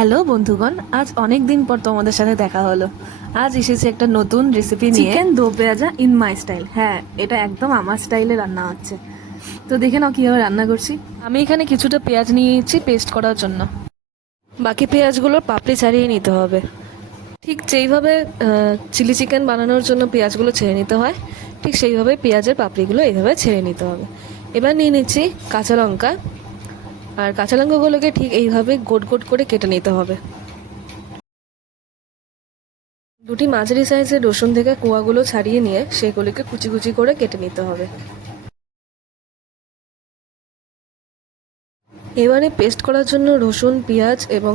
Hello বন্ধুগণ, আজ অনেক দিন পর তোমাদের সাথে দেখা হলো। আজ এসেছি একটা নতুন রেসিপি নিয়ে, চিকেন দো পেঁয়াজা ইন মাই স্টাইল। হ্যাঁ, এটা একদম আমার স্টাইলে রান্না হচ্ছে। তো দেখে নাও কীভাবে রান্না করছি। আমি এখানে কিছুটা পেঁয়াজ নিয়েছি পেস্ট করার জন্য। বাকি পেঁয়াজগুলোর পাপড়ি ছাড়িয়ে নিতে হবে। ঠিক যেইভাবে চিলি চিকেন বানানোর জন্য পেঁয়াজগুলো ছেড়ে নিতে হয়, ঠিক সেইভাবে পেঁয়াজের পাপড়িগুলো এইভাবে ছেড়ে নিতে হবে। এবার নিয়ে নিচ্ছি কাঁচা লঙ্কা, আর কাঁচা লঙ্কাগুলোকে ঠিক এইভাবে গোট গোট করে কেটে নিতে হবে। দুটি মাঝারি সাইজের রসুন থেকে কোয়াগুলো ছাড়িয়ে নিয়ে সেগুলিকে কুচি কুচি করে কেটে নিতে হবে। এবারে পেস্ট করার জন্য রসুন, পেঁয়াজ এবং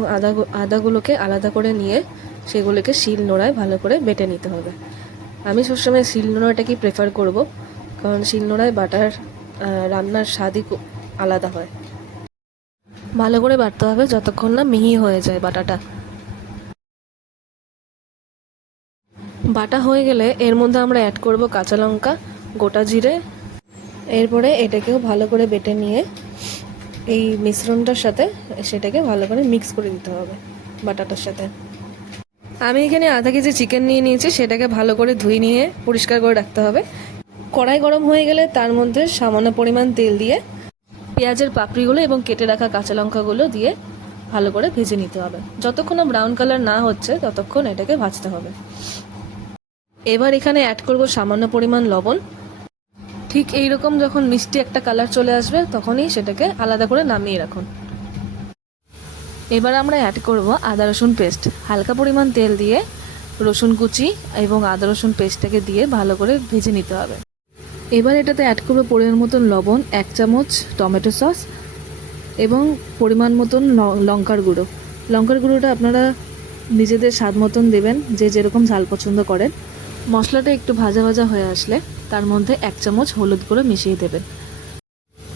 আদাগুলোকে আলাদা করে নিয়ে সেগুলিকে শিল নোড়ায় ভালো করে বেটে নিতে হবে। আমি সবসময় শিল নোড়াটাকেই প্রেফার করব, কারণ শিল নোড়ায় বাটার রান্নার স্বাদই আলাদা হয়। ভালো করে বাটতে হবে যতক্ষণ না মিহি হয়ে যায় বাটাটা। বাটা হয়ে গেলে এর মধ্যে আমরা অ্যাড করব কাঁচা লঙ্কা, গোটা জিরে। এরপরে এটাকেও ভালো করে বেটে নিয়ে এই মিশ্রণটার সাথে সেটাকে ভালো করে মিক্স করে দিতে হবে বাটাটার সাথে। আমি এখানে আধা কেজি চিকেন নিয়ে নিয়েছি, সেটাকে ভালো করে ধুয়ে নিয়ে পরিষ্কার করে রাখতে হবে। কড়াই গরম হয়ে গেলে তার মধ্যে সামান্য পরিমাণ তেল দিয়ে পেঁয়াজের পাপড়িগুলো এবং কেটে রাখা কাঁচা লঙ্কাগুলো দিয়ে ভালো করে ভেজে নিতে হবে। যতক্ষণ না ব্রাউন কালার না হচ্ছে ততক্ষণ এটাকে ভাজতে হবে। এবার এখানে অ্যাড করব সামান্য পরিমাণ লবণ। ঠিক এইরকম যখন মিষ্টি একটা কালার চলে আসবে তখনই সেটাকে আলাদা করে নামিয়ে রাখুন। এবার আমরা অ্যাড করব আদা রসুন পেস্ট। হালকা পরিমাণ তেল দিয়ে রসুন কুচি এবং আদা রসুন পেস্টটাকে দিয়ে ভালো করে ভেজে নিতে হবে। এবার এটাতে অ্যাড করব পরিমাণ মতন লবণ, 1 চামচ টমেটো সস এবং পরিমাণ মতন লঙ্কার গুঁড়ো। লঙ্কার গুঁড়োটা আপনারা নিজেদের স্বাদ মতন দেবেন, যে যেরকম ঝাল পছন্দ করেন। মশলাটা একটু ভাজা ভাজা হয়ে আসলে তার মধ্যে 1 চামচ হলুদ গুঁড়ো মিশিয়ে দেবেন।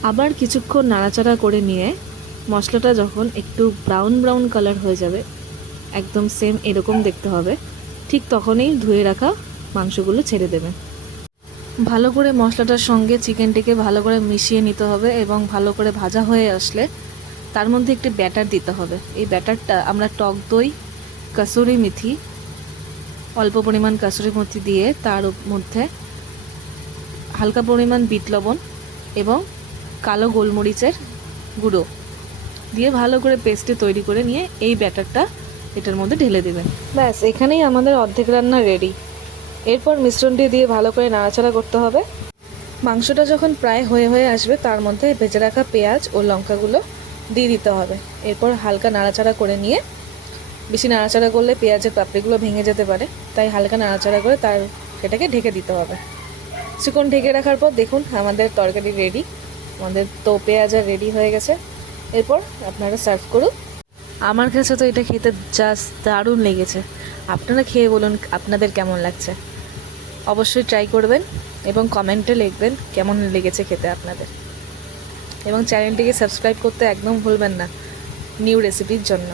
আবার কিছুক্ষণ নাড়াচাড়া করে নিয়ে মশলাটা যখন একটু ব্রাউন ব্রাউন কালার হয়ে যাবে, একদম সেম এরকম দেখতে হবে, ঠিক তখনই ধুয়ে রাখা মাংসগুলো ছেড়ে দেবেন। ভালো করে মশলাটার সঙ্গে চিকেনটিকে ভালো করে মিশিয়ে নিতে হবে এবং ভালো করে ভাজা হয়ে আসলে তার মধ্যে একটি ব্যাটার দিতে হবে। এই ব্যাটারটা আমরা টক দই, কাসুরি মেথি, অল্প পরিমাণ কাসুরি মেথি দিয়ে তার মধ্যে হালকা পরিমাণ বিট লবণ এবং কালো গোলমরিচের গুঁড়ো দিয়ে ভালো করে পেস্টে তৈরি করে নিয়ে এই ব্যাটারটা এটার মধ্যে ঢেলে দেবেন। ব্যাস, এখানেই আমাদের অর্ধেক রান্না রেডি। এরপর মিশ্রণটি দিয়ে ভালো করে নাড়াচাড়া করতে হবে। মাংসটা যখন প্রায় হয়ে আসবে তার মধ্যে ভেজে রাখা পেঁয়াজ ও লঙ্কাগুলো দিয়ে দিতে হবে। এরপর হালকা নাড়াচাড়া করে নিয়ে, বেশি নাড়াচাড়া করলে পেঁয়াজের পাপড়িগুলো ভেঙে যেতে পারে, তাই হালকা নাড়াচাড়া করে সেটাকে ঢেকে দিতে হবে। কিছুক্ষণ ঢেকে রাখার পর দেখুন আমাদের তরকারি রেডি। আমাদের তো পেঁয়াজা রেডি হয়ে গেছে। এরপর আপনারা সার্ভ করুন। আমার কাছে তো এটা খেতে জাস্ট দারুণ লেগেছে। আপনারা খেয়ে বলুন আপনাদের কেমন লাগছে। অবশ্যই ট্রাই করবেন এবং কমেন্টে লিখবেন কেমন লেগেছে খেতে আপনাদের। এবং চ্যানেলটিকে সাবস্ক্রাইব করতে একদম ভুলবেন না নিউ রেসিপির জন্য।